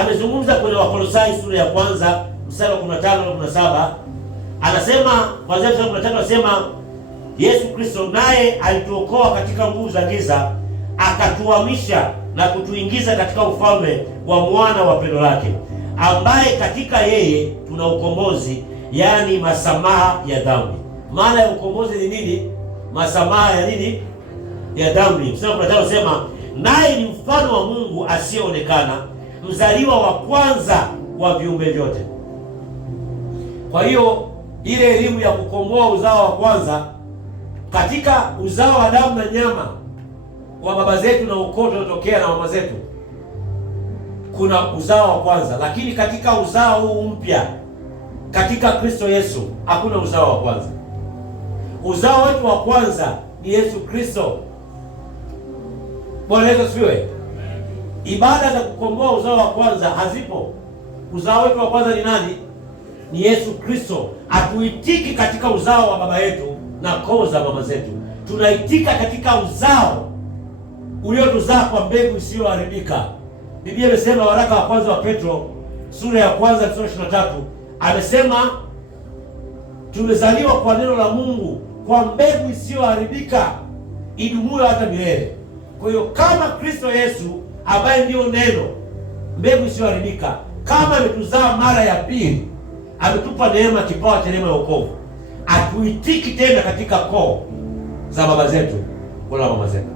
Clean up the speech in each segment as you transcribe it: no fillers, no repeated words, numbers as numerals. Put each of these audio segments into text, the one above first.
amezungumza kwenye Wakolosai sura ya kwanza mstari wa 15 na 17. Anasema kwanza mstari wa 15 anasema Yesu Kristo naye alituokoa katika nguvu za giza, akatuhamisha na kutuingiza katika ufalme wa mwana wa pendo lake, ambaye katika yeye tuna ukombozi, yaani masamaha ya dhambi. Maana ya ukombozi ni nini? Masamaha ya nini? Ya dhambi. Mstari wa 15 anasema naye ni mfano wa Mungu asiyeonekana, mzaliwa wa kwanza wa viumbe vyote. Kwa hiyo ile elimu ya kukomboa uzao wa kwanza, katika uzao wa damu na nyama wa baba zetu na ukoo tunaotokea na mama zetu kuna uzao wa kwanza, lakini katika uzao huu mpya katika Kristo Yesu hakuna uzao wa kwanza. Uzao wetu wa kwanza ni Yesu Kristo. Bwana Yesu asifiwe. Ibada za kukomboa uzao wa kwanza hazipo. Uzao wetu wa kwanza ni nani? Ni Yesu Kristo. Hatuitiki katika uzao wa baba yetu na koo za mama zetu, tunaitika katika uzao uliotuzaa kwa mbegu isiyoharibika. Biblia imesema, waraka wa kwanza wa Petro sura ya kwanza sura 23, amesema tumezaliwa kwa neno la Mungu kwa mbegu isiyoharibika idumuyo hata milele. Kwa hiyo kama Kristo Yesu ambaye ndio neno, mbegu isiyoharibika, kama ametuzaa mara ya pili, ametupa neema, kipawa cha neema ya wokovu, atuitiki tena katika koo za baba zetu wala mama zetu.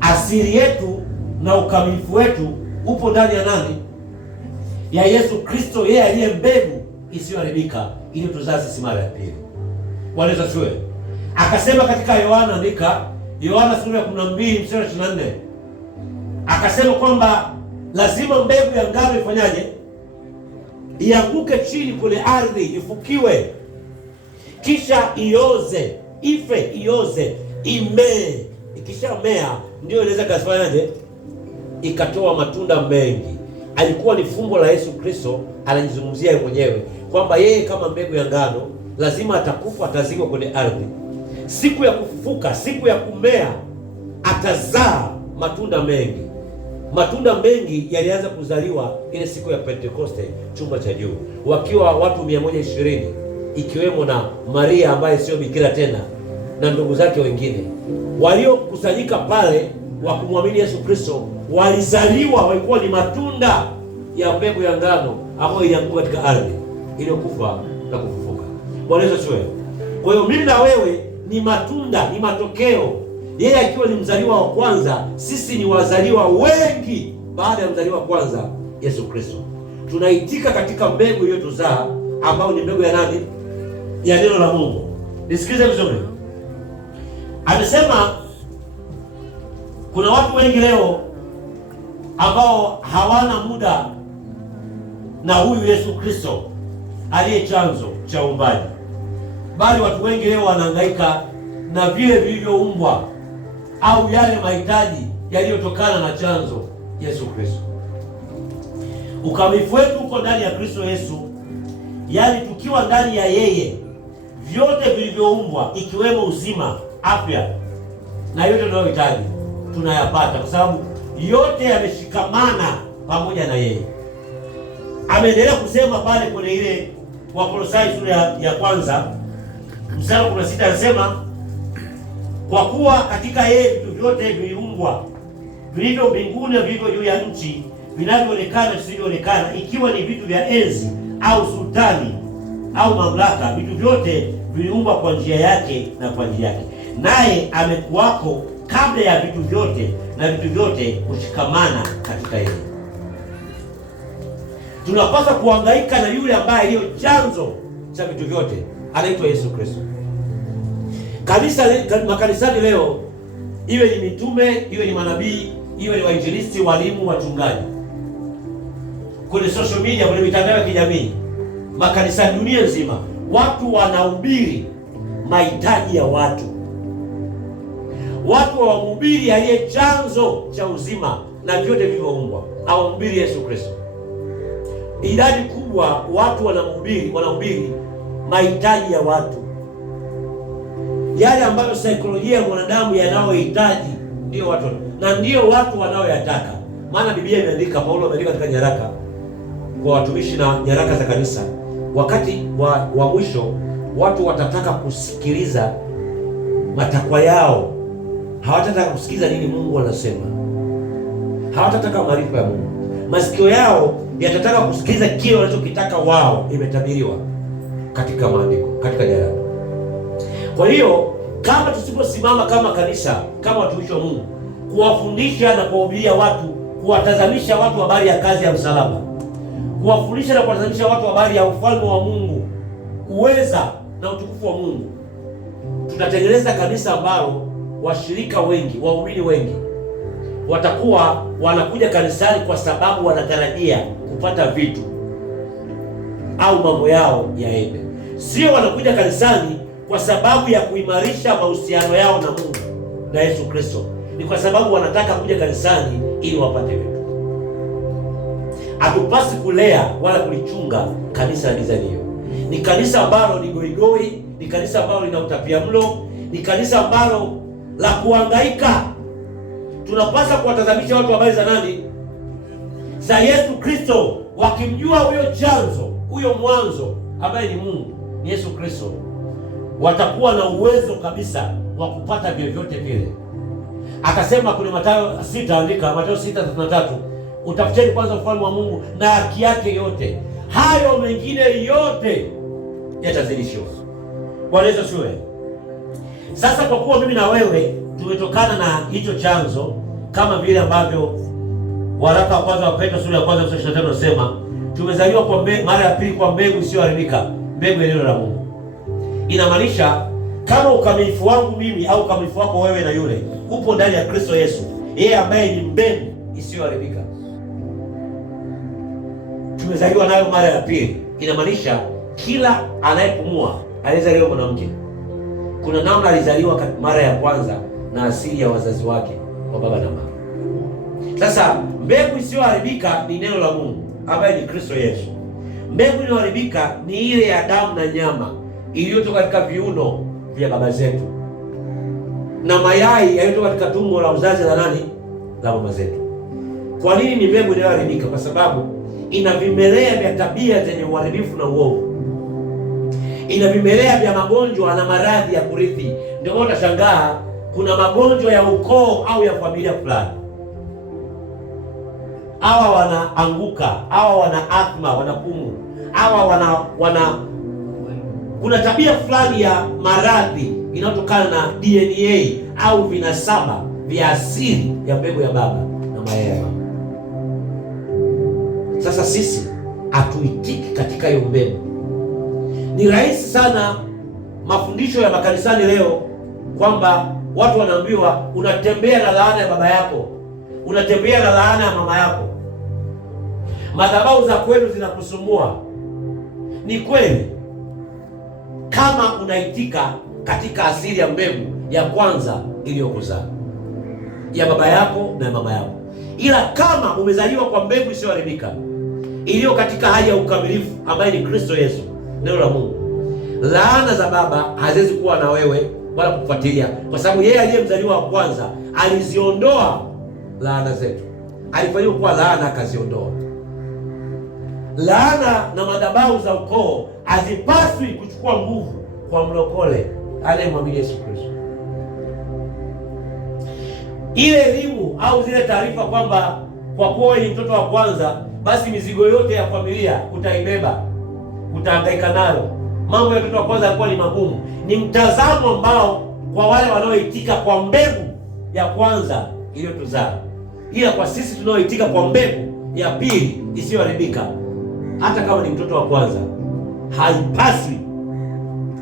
Asili yetu na ukamilifu wetu upo ndani ya nani? Ya Yesu Kristo, yeye aliye mbegu isiyoharibika ili tuzaa sisi mara ya pili. Bwana Yesu asifiwe. Akasema katika Yohana, andika Yohana sura ya 12 mstari 24, akasema kwamba lazima mbegu ya ngano ifanyaje? Ianguke chini kwenye ardhi, ifukiwe, kisha ioze, ife, ioze, imee. Ikishamea ndio inaweza kafanyaje? Ikatoa matunda mengi. Alikuwa ni fumbo la Yesu Kristo, anajizungumzia yeye mwenyewe kwamba yeye kama mbegu ya ngano lazima atakufa, atazikwa kwenye ardhi. Siku ya kufufuka, siku ya kumea, atazaa matunda mengi. Matunda mengi yalianza kuzaliwa ile siku ya Pentekoste, chumba cha juu, wakiwa watu 120 ikiwemo na Maria ambaye sio bikira tena na ndugu zake wengine waliokusanyika pale wa kumwamini Yesu Kristo. Walizaliwa, walikuwa ni matunda ya mbegu ya ngano ambayo ilianguka katika ardhi iliyokufa na kufufuka. Bwana Yesu asifiwe. Kwa hiyo mimi na wewe ni matunda, ni matokeo. Yeye akiwa ni mzaliwa wa kwanza, sisi ni wazaliwa wengi baada ya mzaliwa wa kwanza Yesu Kristo. Tunaitika katika mbegu iliyotuzaa ambayo ni mbegu ya nani? Ya neno la Mungu. Nisikize vizuri. Amesema kuna watu wengi leo ambao hawana muda na huyu Yesu Kristo aliye chanzo cha uumbaji, bali watu wengi leo wanahangaika na vile vilivyoumbwa au yale mahitaji yaliyotokana na chanzo Yesu Kristo. Ukamilifu wetu uko ndani ya Kristo Yesu, yaani tukiwa ndani ya yeye, vyote vilivyoumbwa ikiwemo uzima, afya na yote tunayohitaji tunayapata, kwa sababu yote yameshikamana pamoja na yeye. Ameendelea kusema pale kwenye ile Wakolosai sura ya kwanza mstari wa 16, anasema kwa kuwa katika yeye vitu vyote viliumbwa, vilivyo mbinguni na vilivyo juu ya nchi, vinavyoonekana visivyoonekana, ikiwa ni vitu vya enzi au sultani au mamlaka, vitu vyote viliumbwa kwa njia yake na kwa ajili yake. Naye amekuwako kabla ya vitu vyote, na vitu vyote kushikamana katika yeye. Tunapaswa kuhangaika na yule ambaye ndiyo chanzo cha vitu vyote, anaitwa Yesu Kristo. Makanisani leo, iwe ni mitume, iwe ni manabii, iwe ni wainjilisti, walimu, wachungaji, kwenye social media, kwenye mitandao ya kijamii, makanisani dunia nzima, watu wanahubiri mahitaji ya watu. Watu hawamhubiri aliye chanzo cha uzima na vyote vilivyoumbwa, hawamhubiri Yesu Kristo. Idadi kubwa watu wanahubiri mahitaji ya watu, yale ambayo saikolojia ya mwanadamu yanayohitaji, ndio watu na ndio watu wanaoyataka. Maana Biblia imeandika, Paulo ameandika katika nyaraka kwa watumishi na nyaraka za kanisa, wakati wa mwisho watu watataka kusikiliza matakwa yao, hawatataka kusikiliza nini Mungu anasema, hawatataka maarifa ya Mungu. Masikio yao yatataka kusikiliza kile wanachokitaka wao, imetabiriwa katika maandiko, katika nyaraka. Kwa hiyo kama tusiposimama kama kanisa, kama watumishi wa Mungu, kuwafundisha na kuwahubiria watu, kuwatazamisha watu habari ya kazi ya msalaba, kuwafundisha na kuwatazamisha watu habari ya ufalme wa Mungu, uweza na utukufu wa Mungu, tutatengeneza kanisa ambalo washirika wengi, waumini wengi watakuwa wanakuja kanisani kwa sababu wanatarajia kupata vitu au mambo yao yaende. Sio wanakuja kanisani kwa sababu ya kuimarisha mahusiano yao na Mungu na Yesu Kristo. Ni kwa sababu wanataka kuja kanisani ili wapate vitu. Hatupasi kulea wala kulichunga kanisa la design hiyo. Ni kanisa ambalo ni goigoi, ni kanisa ambalo lina utapiamlo, ni kanisa ambalo la kuhangaika. Tunapaswa kuwatazamisha watu habari za nani? Za Yesu Kristo, wakimjua huyo chanzo, huyo mwanzo ambaye ni Mungu, ni Yesu Kristo. Watakuwa na uwezo kabisa wa kupata vyovyote vile. Akasema kwenye Mathayo 6, andika Mathayo 6:33, utafuteni kwanza ufalme wa Mungu na haki yake yote, hayo mengine yote yatazidishiwa. Bwana Yesu asifiwe. Sasa kwa kuwa mimi na wewe tumetokana na hicho chanzo, kama vile ambavyo waraka wa kwanza wa Petro sura ya kwanza mstari 25 unasema, tumezaliwa kwa mara ya pili kwa mbegu isiyoharibika, mbegu ya neno la Mungu. Inamaanisha kama ukamilifu wangu mimi au ukamilifu wako wewe na yule upo ndani ya Kristo Yesu, yeye ambaye ni mbegu isiyoharibika, tumezaliwa nayo mara ya pili. Inamaanisha kila anayepumua alizaliwa mwanamke. Kuna namna alizaliwa mara ya kwanza na asili ya wazazi wake wa baba na mama. Sasa mbegu isiyoharibika ni neno la Mungu ambaye ni Kristo Yesu. Mbegu iliyoharibika ni ile ya damu na nyama iliyotoka katika viuno vya baba zetu, na mayai yaliyotoka katika tumbo la uzazi la nani? La mama zetu. Kwa nini ni mbegu iliyoharibika? Kwa sababu ina vimelea vya tabia zenye uharibifu na uovu, ina vimelea vya magonjwa na maradhi ya kurithi. Ndio maana utashangaa kuna magonjwa ya ukoo au ya familia fulani, hawa wanaanguka, hawa wana athma, wanapumu, hawa kuna tabia fulani ya maradhi inayotokana na DNA au vinasaba vya asili ya mbegu ya baba na mayai ya mama. Sasa sisi hatuitiki katika hiyo mbegu. Ni rahisi sana mafundisho ya makanisani leo kwamba watu wanaambiwa unatembea na laana ya baba yako, unatembea na laana ya mama yako, madhabahu za kwenu zinakusumbua. Ni kweli kama unaitika katika asili ya mbegu ya kwanza iliyokuzaa ya baba yako na ya mama yako, ila kama umezaliwa kwa mbegu isiyoharibika iliyo katika hali ya ukamilifu ambaye ni Kristo Yesu, neno la Mungu, laana za baba haziwezi kuwa na wewe wala kufuatilia, kwa sababu yeye aliyemzaliwa wa kwanza aliziondoa laana zetu. Alifanywa kuwa laana akaziondoa. Laana na madhabahu za ukoo hazipaswi kuchukua nguvu kwa mlokole anayemwamini Yesu Kristo. Ile elimu au zile taarifa kwamba kwa kuwa ni mtoto wa kwanza basi mizigo yote ya familia utaibeba, utahangaika nayo, mambo ya mtoto wa kwanza yalikuwa ni magumu, ni mtazamo ambao kwa wale wanaoitika kwa mbegu ya kwanza iliyotuzaa. Ila kwa sisi tunaoitika kwa mbegu ya pili isiyoharibika, hata kama ni mtoto wa kwanza, haipaswi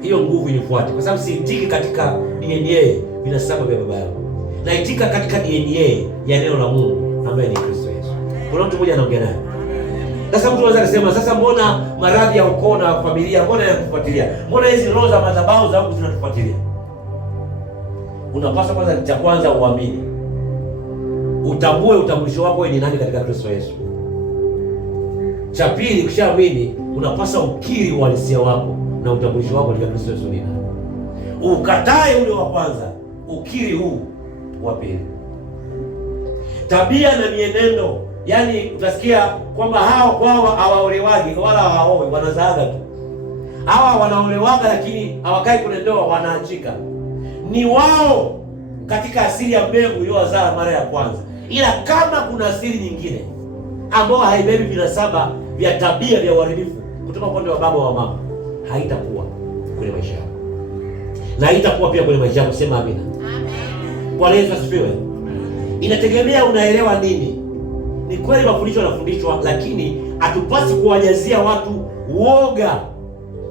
hiyo nguvu inifuate, kwa sababu siitiki katika DNA vinasaba vya baba yangu, naitika katika DNA ya neno la Mungu ambaye ni Kristo Yesu. Kuna mtu mmoja anaongea naye. Sasa mtu anaweza kusema, sasa mbona maradhi ya ukoo na familia mbona yanatufuatilia? Mbona hizi roho za madhabahu za huku zinatufuatilia? Unapaswa kwanza, cha kwanza uamini, utambue utambulisho wako wewe ni nani katika Kristo Yesu. Cha pili, ukishaamini unapaswa ukiri uhalisia wako na utambulisho wako katika Kristo Yesu ni nani. Ukatae ule wa kwanza, ukiri huu wa pili. Tabia na mienendo Yaani utasikia kwamba hao hawaolewagi wala hawaoi, wanazaaga tu. Hawa wanaolewaga lakini hawakai kwenye ndoa, wanaachika. Ni wao katika asili ya mbegu iliyowazaa mara ya kwanza, ila kama kuna asili nyingine ambayo haibebi vinasaba vya tabia vya uharibifu kutoka upande wa baba wa mama, haitakuwa kwenye maisha yako na haitakuwa pia kwenye maisha yako. Sema amina. Amen. Bwana Yesu asifiwe. Inategemea unaelewa nini. Ni kweli mafundisho yanafundishwa, lakini hatupasi kuwajazia watu uoga,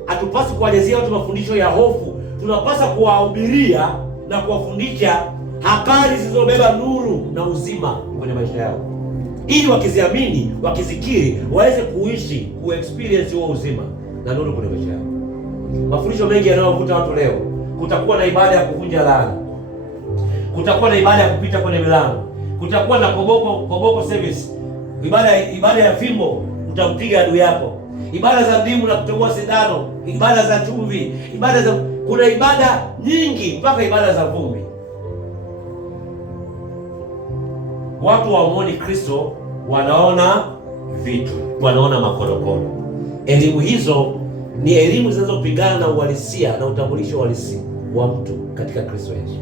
hatupasi kuwajazia watu mafundisho ya hofu. Tunapaswa kuwahubiria na kuwafundisha habari zilizobeba nuru na uzima kwenye maisha yao, ili wakiziamini, wakizikiri, waweze kuishi, kuexperience huo uzima na nuru kwenye maisha yao. Mafundisho mengi yanayovuta watu leo, kutakuwa na ibada ya kuvunja laana, kutakuwa na ibada ya kupita kwenye milango, kutakuwa na koboko service, ibada ya fimbo, utampiga adui yako, ibada za ndimu na kutoboa sindano, ibada za chumvi, kuna ibada nyingi, mpaka ibada za vumbi. Watu wamuoni Kristo, wanaona vitu, wanaona makorokoro. Elimu hizo ni elimu zinazopingana na uhalisia na utambulisho halisi wa mtu katika Kristo Yesu.